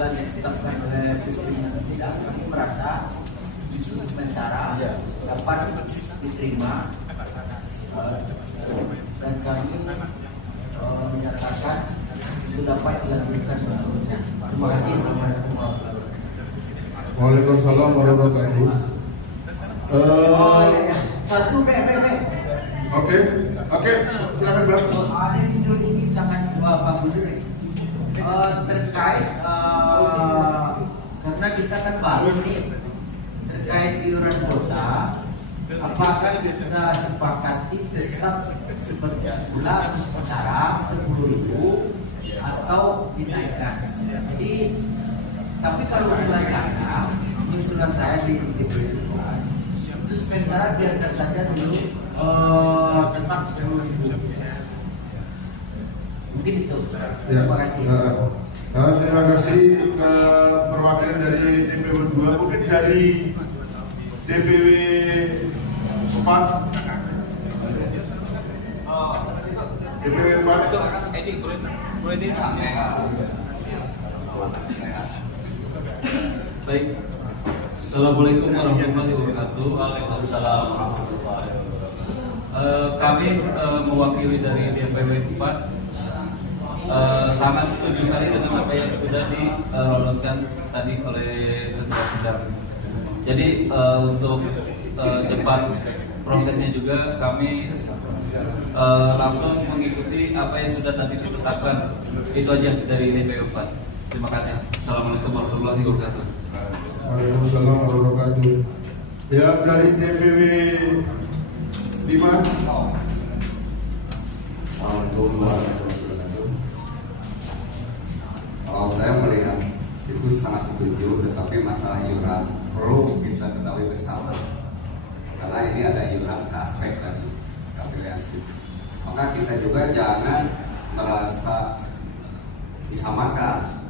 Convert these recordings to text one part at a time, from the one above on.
telah ditetapkan oleh pimpinan sidang, kami merasa isu sementara dapat diterima dan kami menyatakan itu dapat dilanjutkan seterusnya. Terima kasih. Waalaikumsalam warahmatullahi wabarakatuh. Satu Oke, silakan Bang. Ada video ini sangat bagus juga. Terkait karena kita kan baru nih terkait iuran kota, apakah kita sepakati tetap seperti semula atau sementara 10.000 atau dinaikkan? Jadi, tapi kalau usulan saya di DPW itu sementara biarkan saja dulu tetap 10.000. Mungkin itu. Terima kasih. Terima kasih ke perwakilan dari DPW 2, mungkin dari DPW 4. DPW 4. Baik. Assalamualaikum warahmatullahi wabarakatuh. Waalaikumsalam warahmatullahi wabarakatuh. Kami mewakili dari DPW 4 sangat setuju sekali dengan apa yang sudah dironotkan tadi oleh ketua sidang. Jadi untuk cepat prosesnya juga kami langsung mengikuti apa yang sudah tadi ditetapkan. Itu aja dari DPW 4. Terima kasih. Assalamualaikum warahmatullahi wabarakatuh. Waalaikumsalam warahmatullahi wabarakatuh. Ya, dari DPW 5. Assalamualaikum warahmatullahi wabarakatuh. Kalau saya melihat itu sangat setuju, tetapi masalah iuran perlu kita ketahui bersama. Karena ini ada iuran ke aspek tadi KPWN. Maka kita juga jangan merasa disamakan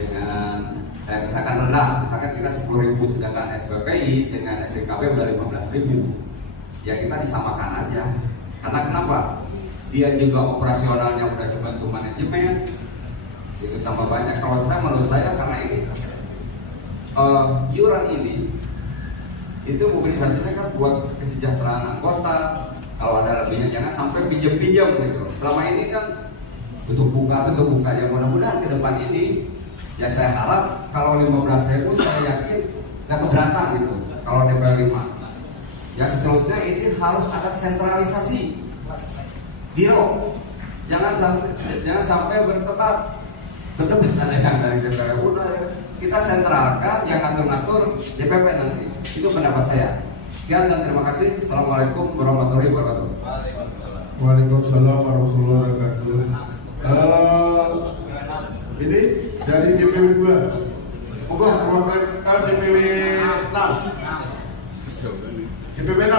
dengan misalkan rendah, misalkan kita 10.000 sedangkan SPPI dengan SPKB udah 15.000. Ya kita disamakan aja. Karena kenapa? Dia juga operasionalnya udah dibantu manajemen, itu tambah banyak. Kalau saya, menurut saya karena ini iuran ini itu mobilisasinya kan buat kesejahteraan anggota. Kalau ada lebihnya jangan sampai pinjam-pinjam gitu. Selama ini kan tutup buka ya, mudah-mudahan ke depan ini ya saya harap kalau 15.000 saya yakin gak keberatan gitu kalau DPW 5. Ya seterusnya ini harus ada sentralisasi biro, jangan sampai berdebat ada yang dari DPW. Udah ya, kita sentralkan, yang ngatur-ngatur DPP nanti. Itu pendapat saya. Sekian dan terima kasih. Assalamualaikum warahmatullahi wabarakatuh. Waalaikumsalam warahmatullahi wabarakatuh. Ini dari DPW 2. Monggo perwakilan DPW 6. DPW 6.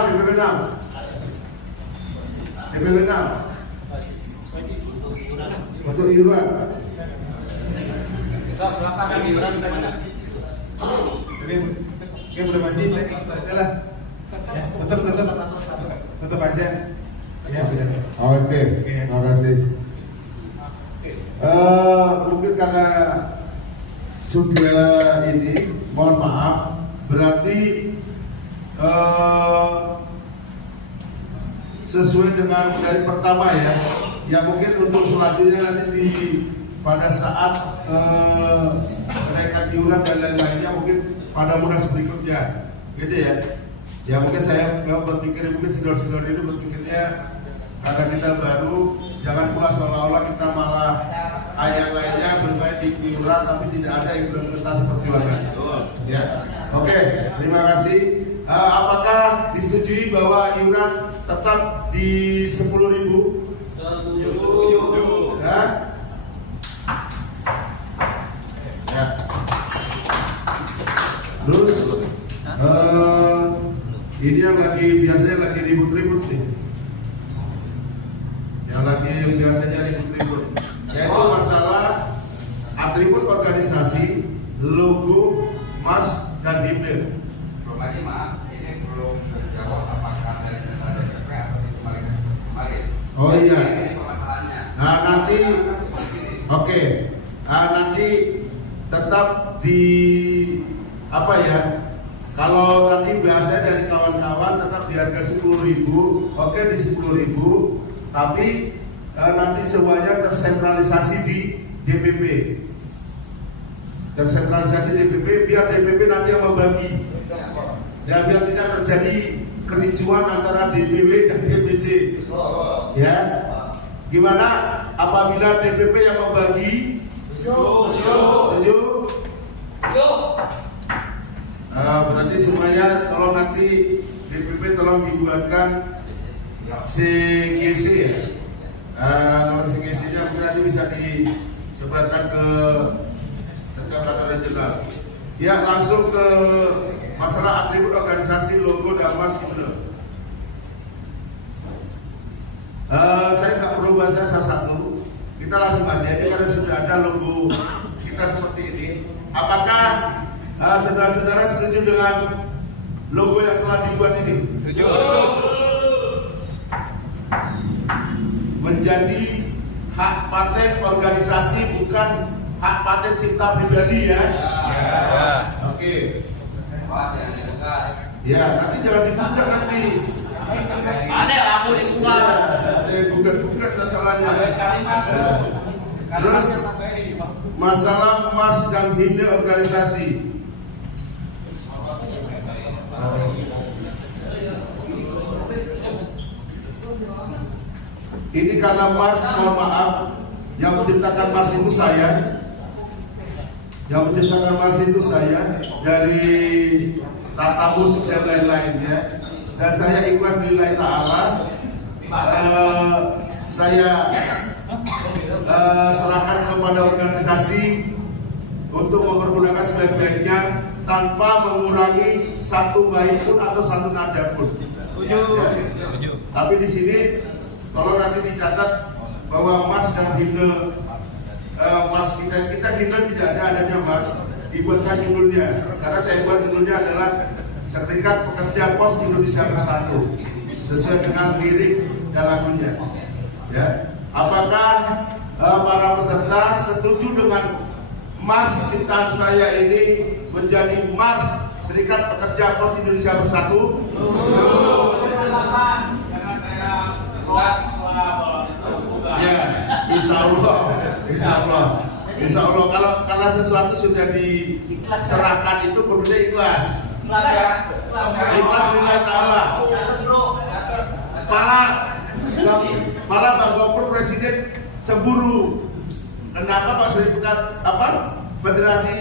Untuk iuran. Silakan iuran mana? Oke, boleh maju saya ikut aja lah. Ya, tetap aja. Ya, benar. Oke, terima kasih. Mungkin karena sudah ini, mohon maaf, berarti sesuai dengan dari pertama ya. Ya mungkin untuk selanjutnya nanti pada saat kenaikan iuran dan lain-lainnya mungkin pada munas berikutnya, gitu ya. Ya mungkin saya berpikir mungkin senior-senior ini berpikirnya karena kita baru, jangan pula seolah-olah kita malah yang lainnya bermain di iuran tapi tidak ada implementasi perjuangan. Ya, oke, terima kasih. Apakah disetujui bahwa iuran tetap di 10.000? Ya. Ya. Terus ini yang biasanya lagi ribut-ribut nih. Yang lagi biasanya ribut-ribut, yaitu masalah atribut organisasi, logo, mas, dan himne. Belum lagi maaf, ini belum menjawab apakah dari sentra DPP atau kembali. Oh iya. Ini permasalahannya. Nah nanti, oke. Nanti tetap di apa ya? Kalau tadi bahasanya dari kawan-kawan tetap di harga 10.000, oke di 10.000, tapi nanti semuanya tersentralisasi di DPP. Tersentralisasi DPP, biar DPP nanti yang membagi. Dan biar tidak terjadi kericuan antara DPW dan DPC. Ya. Gimana apabila DPP yang membagi? Setuju? Berarti semuanya tolong nanti DPP tolong dibuatkan CGC ya. Nomor CGC-nya mungkin nanti bisa disebarkan ke setiap kantor regional. Ya, langsung ke masalah atribut organisasi, logo dan mas himne. Saya nggak perlu bahasa satu-satu. Kita langsung aja ini karena sudah ada logo kita seperti ini. Apakah saudara-saudara setuju dengan logo yang telah dibuat ini? Setuju. Menjadi hak paten organisasi, bukan hak paten cipta pribadi ya. Oke. Ya, nanti jangan dibuka nanti. Ada aku dibuka. Ada yang gugat-gugat masalahnya. Terus masalah mas dan himne organisasi. Ini karena mars, mohon maaf, yang menciptakan mars itu saya. Yang menciptakan mars itu saya dari tata musik dan lain-lainnya. Dan saya ikhlas lillahi ta'ala. Saya serahkan kepada organisasi untuk mempergunakan sebaik-baiknya tanpa mengurangi satu bait pun atau satu nada pun. Ya. Tapi di sini tolong nanti dicatat bahwa mas dan himne mas kita himne tidak ada adanya mas, dibuatkan judulnya. Karena saya buat judulnya adalah Serikat Pekerja Pos Indonesia Bersatu, sesuai dengan lirik dan lagunya. Ya. Apakah para peserta setuju dengan mars ciptaan saya ini menjadi mars Serikat Pekerja Pos Indonesia Bersatu? Ya, insya Allah. Kalau karena sesuatu sudah diserahkan itu perlunya ikhlas. Ikhlas lillahi ta'ala. Malah Bang Gopur Presiden cemburu. Kenapa Pak Serikat Federasi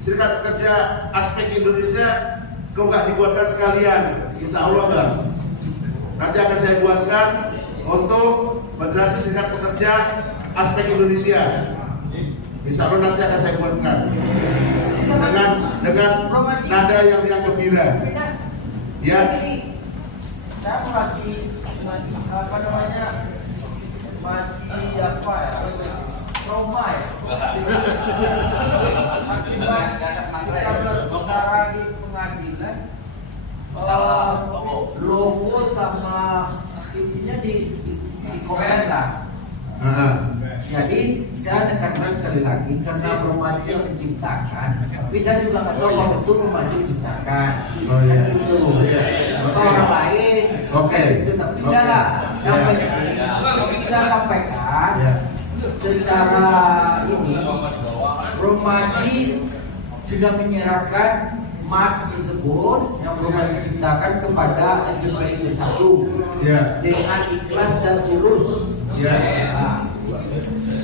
Serikat Pekerja Aspek Indonesia kok nggak dibuatkan sekalian? Insya Allah Bang. Nanti akan saya buatkan untuk Federasi Serikat Pekerja Aspek Indonesia. Insya Allah nanti akan saya buatkan dengan nada yang gembira. Ya. Saya masih apa namanya masih apa ya trauma ya. Perkara di pengadilan logo sama intinya di komen lah. Jadi saya tekankan sekali lagi karena Romaji yang menciptakan, bisa juga nggak tahu kalau itu Romaji menciptakan, kan gitu. Atau orang lain, itu tapi tidak. Yang penting saya sampaikan secara ini Romaji sudah menyerahkan mars tersebut yang Romaji ciptakan kepada SPPI Bersatu dengan ikhlas dan tulus. Nah,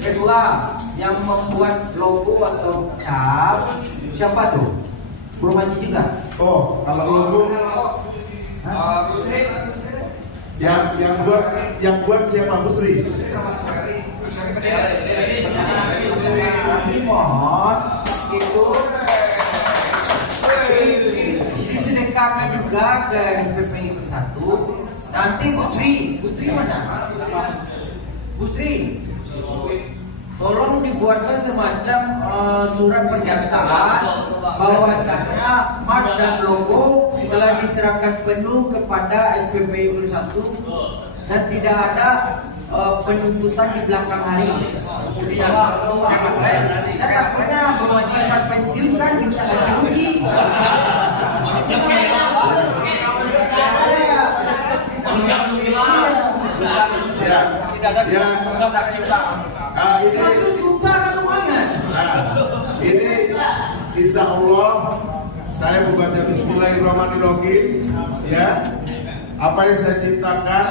kedua, yang membuat logo atau cap siapa tuh? Romaji juga. Oh, kalau logo yang buat siapa? Busri. Kami mohon itu disedekahkan juga ke SPPI Bersatu. Nanti Putri mana? Putri, tolong dibuatkan semacam surat pernyataan bahwasanya mart dan logo telah diserahkan penuh kepada SPPI Bersatu dan tidak ada penuntutan di belakang hari. Kemudian, saya takutnya wajib pas pensiun kan minta ganti rugi. Ya, ya. 100 juta kan lumayan. Nah, ini insya Allah saya membaca Bismillahirrahmanirrahim. Ya, apa yang saya ciptakan,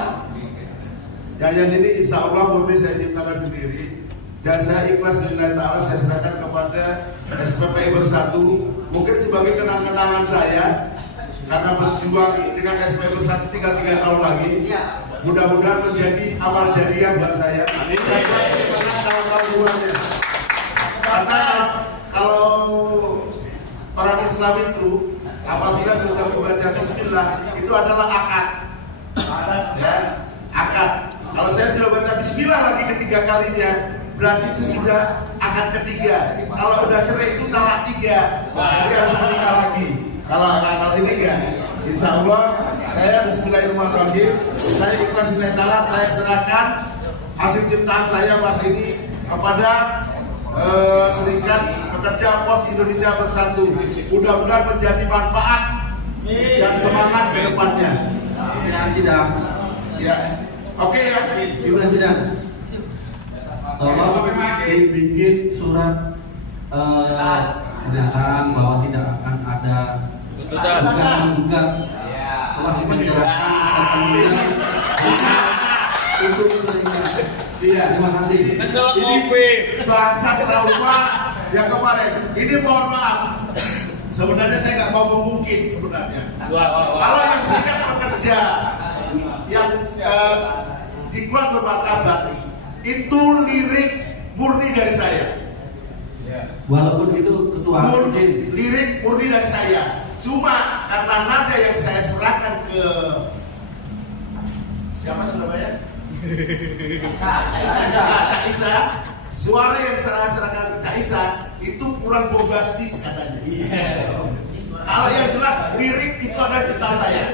yayan ini insya Allah murni saya ciptakan sendiri. Dan saya ikhlas lillahi ta'ala, saya serahkan kepada SPPI Bersatu. Mungkin sebagai kenang-kenangan saya, karena berjuang dengan SPPI Bersatu tinggal 3 tahun lagi. Mudah-mudahan menjadi amal jariah buat saya. Karena kalau orang Islam itu apabila sudah membaca Bismillah itu adalah akad, ya, akad. Kalau saya sudah baca Bismillah lagi ketiga kalinya, berarti itu sudah akad ketiga. Kalau udah cerai itu talak 3, jadi harus menikah lagi. Kalau akad ini enggak. Insya Allah saya Bismillahirrahmanirrahim, saya ikhlas lillahi ta'ala, saya serahkan hasil ciptaan saya masa ini kepada Serikat Pekerja Pos Indonesia Bersatu. Mudah-mudahan menjadi manfaat dan semangat ke depannya. Pimpinan sidang. Ya, oke ya. Pimpinan sidang. Tolong dibikin surat pernyataan bahwa tidak akan ada menggugat telah menyerahkan surat panggilan untuk seringan. Iya, Terima kasih. ini bahasa trauma yang kemarin. Ini mohon maaf. Sebenarnya saya nggak mau memungkit sebenarnya. Kalau yang serikat pekerja yang Tiguan bermartabat itu lirik murni dari saya. Walaupun itu ketua izin. Lirik murni dari saya. Cuma karena nada yang saya serahkan ke siapa namanya? Kak Isa, suara yang saya serahkan ke Kak Isa itu kurang bombastis katanya. Kalau yang jelas lirik itu ada cerita saya.